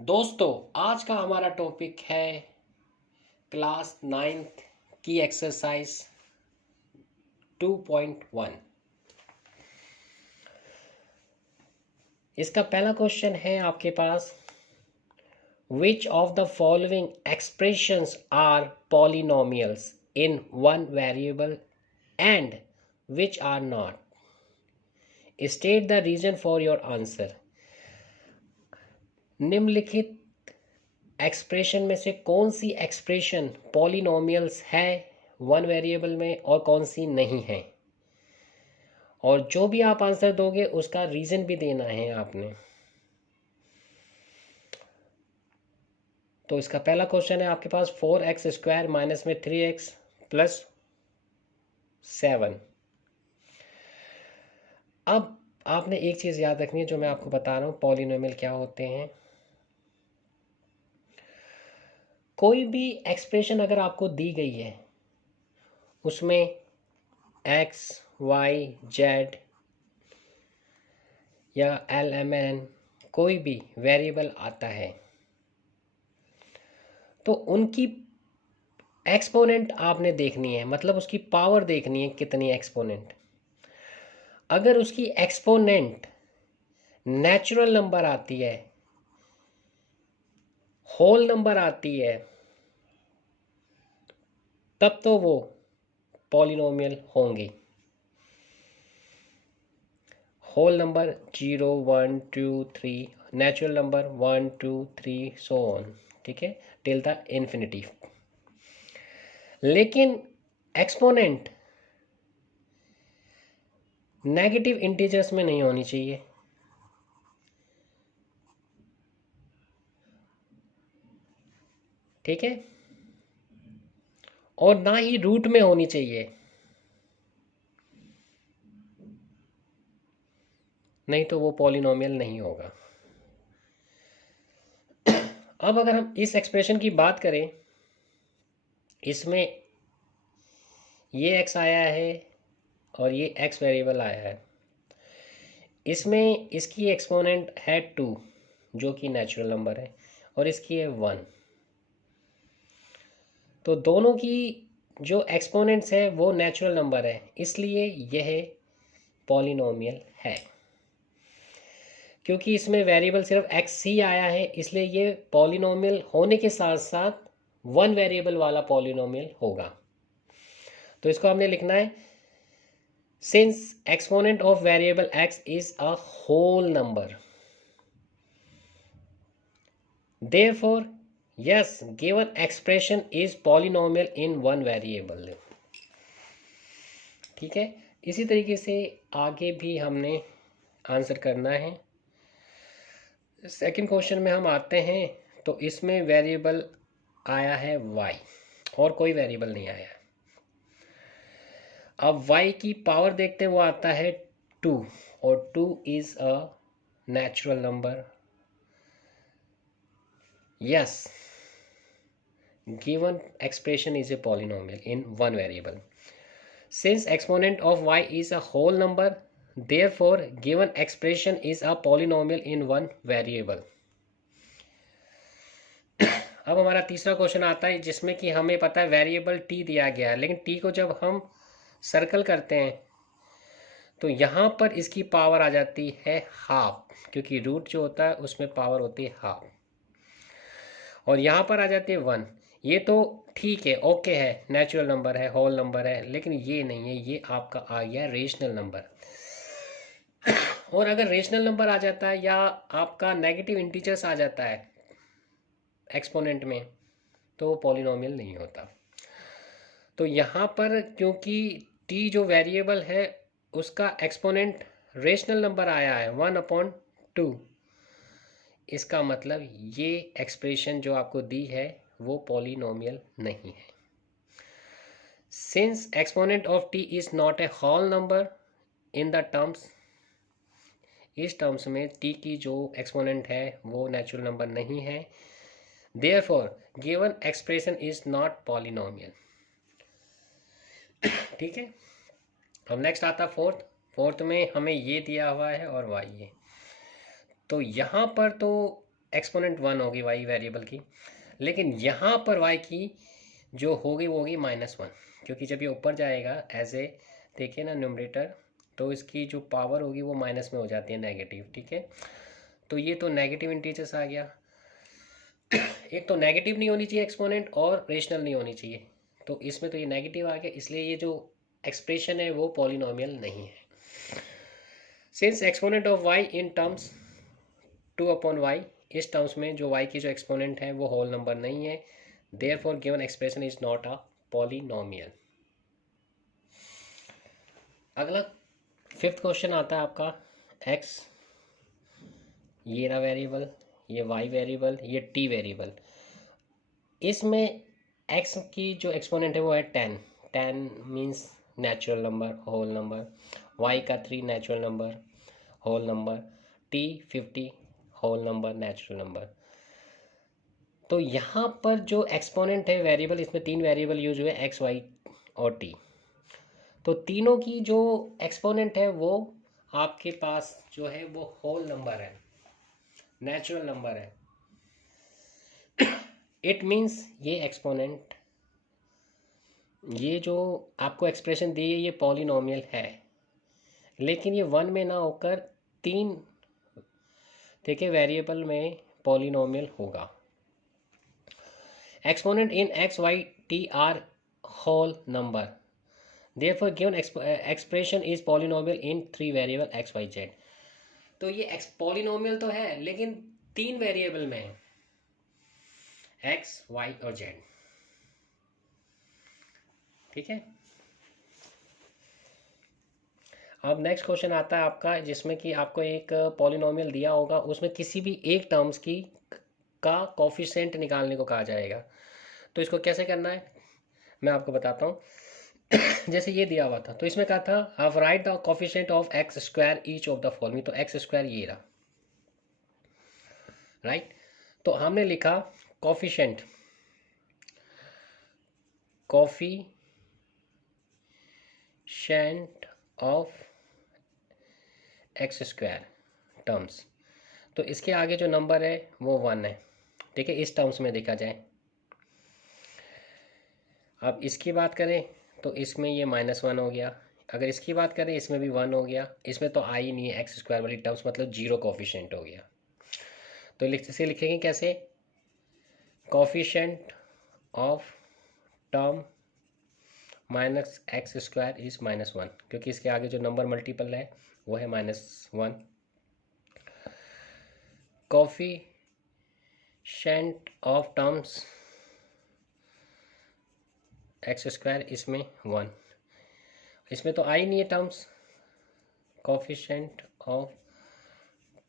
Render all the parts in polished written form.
दोस्तों, आज का हमारा टॉपिक है क्लास 9th की एक्सरसाइज 2.1। इसका पहला क्वेश्चन है आपके पास, which of the following expressions are polynomials in one variable and which are not. State the reason for your answer. निम्नलिखित एक्सप्रेशन में से कौन सी एक्सप्रेशन पॉलिनोमियल्स है वन वेरिएबल में और कौन सी नहीं है, और जो भी आप आंसर दोगे उसका रीजन भी देना है आपने। तो इसका पहला क्वेश्चन है आपके पास 4x² माइनस में 3x प्लस 7। अब आपने एक चीज़ याद रखनी है जो मैं आपको बता रहा हूँ, पॉलिनोमियल क्या होते हैं। कोई भी एक्सप्रेशन अगर आपको दी गई है उसमें x, y, z या lmn कोई भी वेरिएबल आता है तो उनकी एक्सपोनेंट आपने देखनी है, मतलब उसकी पावर देखनी है कितनी एक्सपोनेंट। अगर उसकी एक्सपोनेंट नेचुरल नंबर आती है, होल नंबर आती है, तब तो वो पॉलिनोमियल होंगी। Whole number 0, 1, 2, 3, natural number 1, 2, 3 so on, ठीक है, टिल द इन्फिनिटी। लेकिन एक्सपोनेंट नेगेटिव इंटीजर्स में नहीं होनी चाहिए, ठीक है, और ना ही रूट में होनी चाहिए, नहीं तो वो पॉलिनोमियल नहीं होगा। अब अगर हम इस एक्सप्रेशन की बात करें, इसमें ये x आया है और ये x वेरिएबल आया है, इसमें इसकी एक्सपोनेंट है 2 जो कि नेचुरल नंबर है और इसकी है 1। तो दोनों की जो एक्सपोनेंट्स है वो नेचुरल नंबर है, इसलिए यह पॉलिनोमियल है। क्योंकि इसमें वेरिएबल सिर्फ x ही आया है, इसलिए ये पॉलिनोमियल होने के साथ साथ वन वेरिएबल वाला पॉलिनोमियल होगा। तो इसको हमने लिखना है, since exponent of variable x is a whole number, therefore yes, given expression is polynomial in one variable। ठीक है, इसी तरीके से आगे भी हमने आंसर करना है। सेकंड क्वेश्चन में हम आते हैं, तो इसमें वेरिएबल आया है y और कोई वेरिएबल नहीं आया। अब y की पावर देखते हैं, वो आता है 2 और 2 is a natural number. Yes, given expression is a polynomial in one variable. Since exponent of y is a whole number, therefore given expression is a polynomial in one variable। अब हमारा तीसरा question आता है जिसमें कि हमें पता है वेरिएबल t दिया गया है, लेकिन t को जब हम सर्कल करते हैं तो यहाँ पर इसकी पावर आ जाती है हाफ, क्योंकि रूट जो होता है उसमें पावर होती है हाफ, और यहाँ पर आ जाती है 1। ये तो ठीक है, ओके है, नेचुरल नंबर है, होल नंबर है, लेकिन ये नहीं है, ये आपका आ गया रेशनल नंबर। और अगर रेशनल नंबर आ जाता है या आपका नेगेटिव इंटीजर्स आ जाता है एक्सपोनेंट में, तो वो पॉलिनोमियल नहीं होता। तो यहाँ पर क्योंकि t जो वेरिएबल है उसका एक्सपोनेंट रेशनल नंबर आया है 1/2, इसका मतलब ये एक्सप्रेशन जो आपको दी है वो पॉलिनोमियल नहीं है। Since exponent of t is not a whole number in the terms, इस टर्म्स में t की जो एक्सपोनेंट है वो नेचुरल नंबर नहीं है, therefore given expression is not polynomial. ठीक है, अब नेक्स्ट आता फोर्थ में हमें ये दिया हुआ है और y है। तो यहाँ पर तो एक्सपोनेंट 1 होगी वाई वेरिएबल की, लेकिन यहाँ पर वाई की जो होगी वो होगी -1, क्योंकि जब ये ऊपर जाएगा एज ए, देखिए ना न्यूमरेटर, तो इसकी जो पावर होगी वो माइनस में हो जाती है, नेगेटिव। ठीक है, तो ये तो नेगेटिव इंटीजर्स आ गया। एक तो नेगेटिव नहीं होनी चाहिए एक्सपोनेंट और रेशनल नहीं होनी चाहिए, तो इसमें तो ये नेगेटिव आ गया, इसलिए ये जो एक्सप्रेशन है वो पॉलिनोमियल नहीं है। Since exponent of y in terms 2/y, इस टर्म्स में जो y की जो एक्सपोनेंट है वो होल नंबर नहीं है, therefore given expression is not a polynomial. अगला 5th क्वेश्चन आता है आपका, x ये रहा वेरिएबल, ये y वेरिएबल, ये t वेरिएबल। इसमें x की जो एक्सपोनेंट है वो है 10, 10 means natural number, whole number. y का 3 natural number, whole number. t 50 whole number, natural number. तो यहाँ पर जो एक्सपोनेंट है वेरिएबल, इसमें 3 वेरिएबल यूज हुए, x y और t। तो तीनों की जो एक्सपोनेंट है वो आपके पास जो है वो होल नंबर है, नेचुरल नंबर है। इट मीन्स ये एक्सपोनेंट, ये जो आपको एक्सप्रेशन दी है ये पॉलिनोमियल है, लेकिन ये 1 में ना होकर 3 देखिए वेरिएबल में पॉलिनोमियल होगा। Exponent in x y t are whole number, therefore given expression is polynomial in 3 variable x y z। तो ये पॉलिनोमियल तो है लेकिन 3 वेरिएबल में है, x y और z। ठीक है, अब नेक्स्ट क्वेश्चन आता है आपका, जिसमें कि आपको एक पॉलिनोमियल दिया होगा, उसमें किसी भी एक टर्म्स की का कोफिशिएंट निकालने को कहा जाएगा। तो इसको कैसे करना है मैं आपको बताता हूँ। जैसे ये दिया हुआ था, तो इसमें कहा था आप right the coefficient of x square each of the following, तो एक्स स्क्वायर ये रहा, राइट। तो हमने लिखा coefficient of x square terms, तो इसके आगे जो नंबर है वो 1 है। ठीक है, इस टर्म्स में देखा जाए। अब इसकी बात करें तो इसमें ये -1 हो गया, अगर इसकी बात करें इसमें भी 1 हो गया, इसमें तो आई नहीं है एक्स स्क्वायर वाली टर्म्स, मतलब 0 कोफिशिएंट हो गया। तो इसे लिखेंगे कैसे, coefficient of term minus x square is -1, क्योंकि इसके आगे जो नंबर मल्टीपल है वो है -1। Coefficient of terms x square, इसमें 1, इसमें तो आई नहीं है terms, coefficient of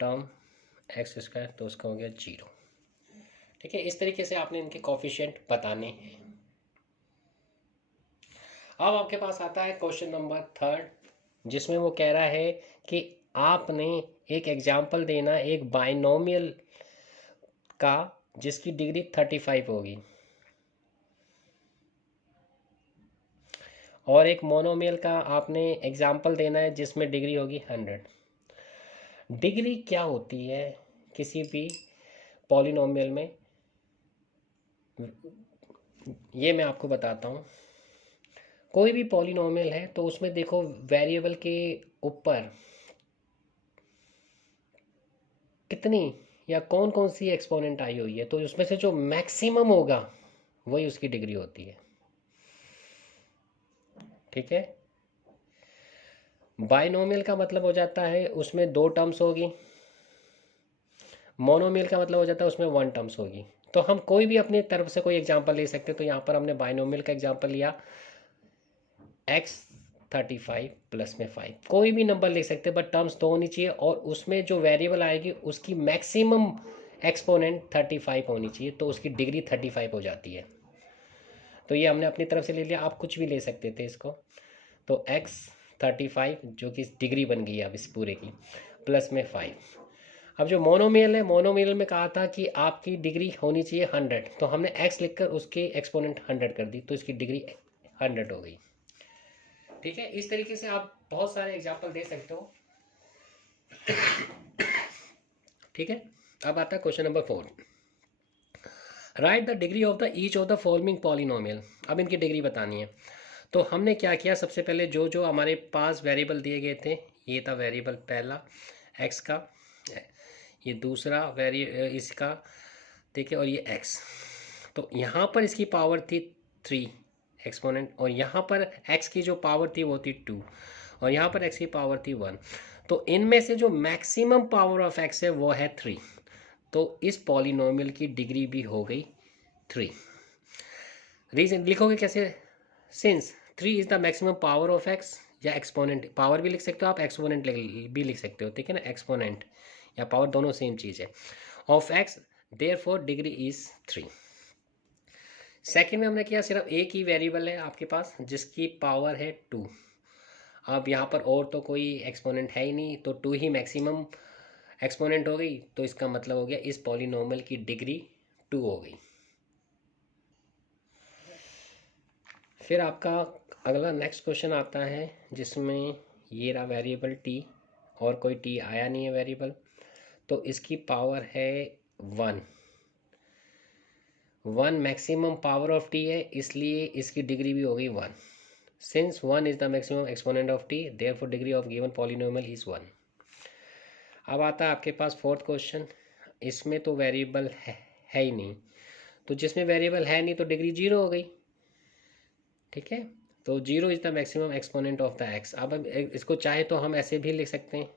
term x square, तो उसका हो गया 0। ठीक है, इस तरीके से आपने इनके कोफिशिएंट बताने हैं। अब आपके पास आता है क्वेश्चन नंबर 3, जिसमें वो कह रहा है कि आपने एक एग्जाम्पल देना एक बाइनोमियल का जिसकी डिग्री 35 होगी, और एक मोनोमियल का आपने एग्जाम्पल देना है जिसमें डिग्री होगी 100। डिग्री क्या होती है किसी भी पॉलिनोमियल में, ये मैं आपको बताता हूँ। कोई भी पॉलिनोमियल है तो उसमें देखो वेरिएबल के ऊपर कितनी या कौन कौन सी एक्सपोनेंट आई हुई है, तो उसमें से जो मैक्सिमम होगा वही उसकी डिग्री होती है। ठीक है, बाइनोमियल का मतलब हो जाता है उसमें 2 टर्म्स होगी, मोनोमियल का मतलब हो जाता है उसमें 1 टर्म्स होगी। तो हम कोई भी अपनी तरफ से कोई एग्जांपल ले सकते हैं, तो यहाँ पर हमने बाइनोमियल का एग्जांपल लिया x 35 प्लस में 5, कोई भी नंबर ले सकते हैं बट टर्म्स तो होनी चाहिए, और उसमें जो वेरिएबल आएगी उसकी मैक्सिमम एक्सपोनेंट 35 होनी चाहिए, तो उसकी डिग्री 35 हो जाती है। तो ये हमने अपनी तरफ से ले लिया, आप कुछ भी ले सकते थे इसको। तो x 35 जो कि डिग्री बन गई अब इस पूरे की, प्लस में 5। अब जो मोनोमियल है, मोनोमियल में कहा था कि आपकी डिग्री होनी चाहिए 100, तो हमने x लिखकर उसके एक्सपोनेंट 100 कर दी, तो इसकी डिग्री 100 हो गई। ठीक है, इस तरीके से आप बहुत सारे एग्जाम्पल दे सकते हो। ठीक है, अब आता है question number 4, right the degree of the each of the following polynomial. अब इनकी डिग्री बतानी है। तो हमने क्या किया, सबसे पहले जो जो हमारे पास वेरिएबल दिए गए थे, ये था वेरिएबल पहला एक्स का, ये दूसरा इसका, ठीक है, और ये एक्स। तो यहाँ पर इसकी पावर थी 3 एक्सपोनेंट, और यहाँ पर एक्स की जो पावर थी वो थी 2, और यहाँ पर एक्स की पावर थी 1। तो इनमें से जो मैक्सिमम पावर ऑफ एक्स है वो है 3। तो इस पॉलिनोमियल की डिग्री भी हो गई 3। रीजन लिखोगे कैसे, since 3 is the maximum power of x, या एक्सपोनेंट, पावर भी लिख सकते हो आप, एक्सपोनेंट भी लिख सकते हो, ठीक है ना, एक्सपोनेंट या पावर दोनों सेम चीज़ है, of x, therefore degree is 3। Second में हमने किया, सिर्फ एक ही वेरिएबल है आपके पास जिसकी पावर है 2। अब यहाँ पर और तो कोई एक्सपोनेंट है ही नहीं, तो 2 ही मैक्सिमम एक्सपोनेंट हो गई, तो इसका मतलब हो गया इस पॉलिनोमियल की डिग्री 2 हो गई। फिर आपका अगला नेक्स्ट क्वेश्चन आता है जिसमें ये रहा वेरिएबल टी, और कोई टी आया नहीं है वेरिएबल, तो इसकी पावर है 1। 1 मैक्सिमम पावर ऑफ टी है, इसलिए इसकी डिग्री भी हो गई 1। Since 1 is the maximum exponent of T, therefore degree of given polynomial is 1। अब आता है आपके पास फोर्थ क्वेश्चन, इसमें तो वेरिएबल है ही नहीं, तो जिसमें वेरिएबल है नहीं तो डिग्री 0 हो गई, ठीक है। तो 0 is the maximum exponent of the x. अब इसको चाहे तो हम ऐसे भी लिख सकते हैं,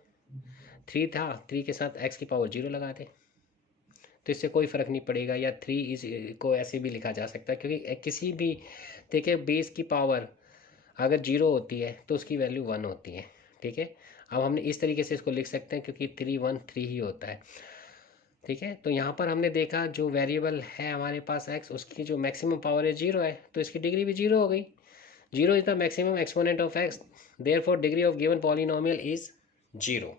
3 था, 3 के साथ एक्स की पावर 0 लगा दें, तो इससे कोई फ़र्क नहीं पड़ेगा, या 3 इस को ऐसे भी लिखा जा सकता है, क्योंकि किसी भी, देखिए, बेस की पावर अगर 0 होती है तो उसकी वैल्यू 1 होती है, ठीक है। अब हमने इस तरीके से इसको लिख सकते हैं, क्योंकि 3 1 3 ही होता है, ठीक है। तो यहाँ पर हमने देखा जो वेरिएबल है हमारे पास एक्स, उसकी जो मैक्सिमम पावर है 0 है, तो इसकी डिग्री भी 0 हो गई। 0 is the maximum exponent of x, therefore degree of given polynomial is 0।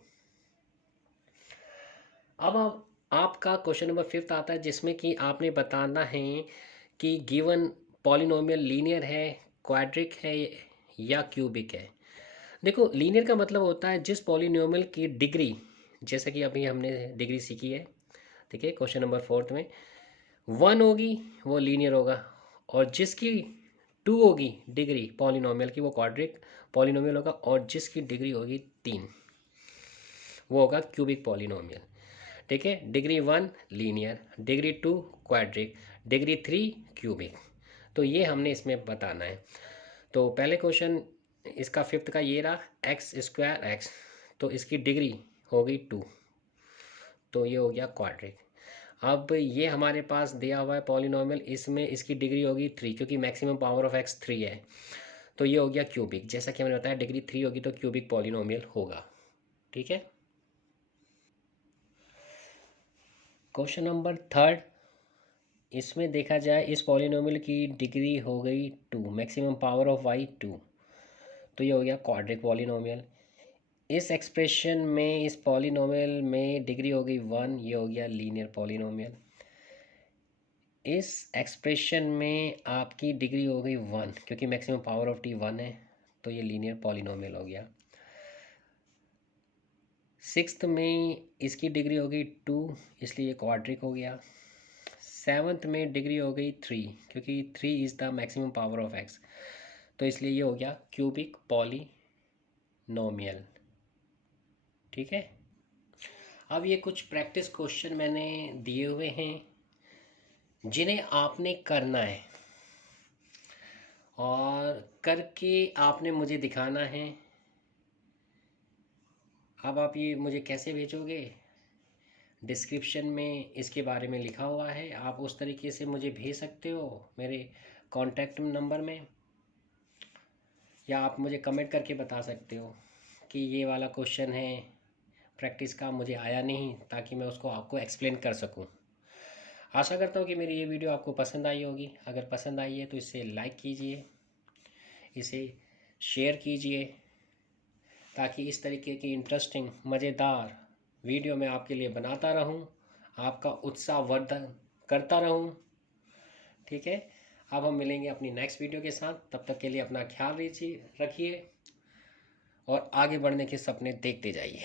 अब आपका क्वेश्चन नंबर 5 आता है जिसमें कि आपने बताना है कि गिवन पॉलिनोमियल लीनियर है, क्वाड्रिक है, या क्यूबिक है। देखो, लीनियर का मतलब होता है जिस पॉलिनोमियल की डिग्री, जैसा कि अभी हमने डिग्री सीखी है, ठीक है, क्वेश्चन नंबर 4 में 1 होगी वो लीनियर होगा, और जिसकी 2 होगी डिग्री पॉलिनोमियल की वो क्वाड्रिक पॉलिनोमियल होगा, और जिसकी डिग्री होगी 3 वो होगा क्यूबिक पॉलिनोमियल, ठीक है। Degree 1 linear, degree 2 quadric, degree 3 cubic. तो ये हमने इसमें बताना है। तो पहले क्वेश्चन इसका 5th का ये रहा, एक्स स्क्वायर एक्स, तो इसकी डिग्री हो गई 2, तो ये हो गया क्वाड्रिक। अब ये हमारे पास दिया हुआ है पॉलिनोमियल, इसमें इसकी डिग्री होगी 3, क्योंकि मैक्सिमम पावर ऑफ एक्स 3 है, तो ये हो गया क्यूबिक। जैसा कि हमने बताया डिग्री 3 होगी तो क्यूबिक पॉलिनोमियल होगा, ठीक है। क्वेश्चन नंबर 3, इसमें देखा जाए इस पॉलिनोमियल की डिग्री हो गई 2, मैक्सिमम पावर ऑफ वाई 2, तो ये हो गया क्वाड्रिक पॉलिनोमियल। इस एक्सप्रेशन में इस पॉलिनोमियल में डिग्री हो गई 1, ये हो गया लीनियर पॉलिनोमियल। इस एक्सप्रेशन में आपकी डिग्री हो गई 1, क्योंकि मैक्सिमम पावर ऑफ टी 1 है, तो ये लीनियर पॉलिनोमियल हो गया। 6th में इसकी डिग्री हो गई 2, इसलिए ये क्वाड्रिक हो गया। 7th में डिग्री हो गई 3, क्योंकि 3 is the maximum power of x, तो इसलिए ये हो गया क्यूबिक पॉलिनोमियल, ठीक है। अब ये कुछ प्रैक्टिस क्वेश्चन मैंने दिए हुए हैं जिन्हें आपने करना है, और करके आपने मुझे दिखाना है। अब आप ये मुझे कैसे भेजोगे, डिस्क्रिप्शन में इसके बारे में लिखा हुआ है, आप उस तरीके से मुझे भेज सकते हो मेरे कॉन्टैक्ट नंबर में, या आप मुझे कमेंट करके बता सकते हो कि ये वाला क्वेश्चन है प्रैक्टिस का, मुझे आया नहीं, ताकि मैं उसको आपको एक्सप्लेन कर सकूं। आशा करता हूँ कि मेरी ये वीडियो आपको पसंद आई होगी। अगर पसंद आई है तो इसे लाइक कीजिए, इसे शेयर कीजिए, ताकि इस तरीके की इंटरेस्टिंग मज़ेदार वीडियो मैं आपके लिए बनाता रहूं, आपका उत्साह वर्धन करता रहूं, ठीक है। अब हम मिलेंगे अपनी नेक्स्ट वीडियो के साथ, तब तक के लिए अपना ख्याल रखिए और आगे बढ़ने के सपने देखते जाइए।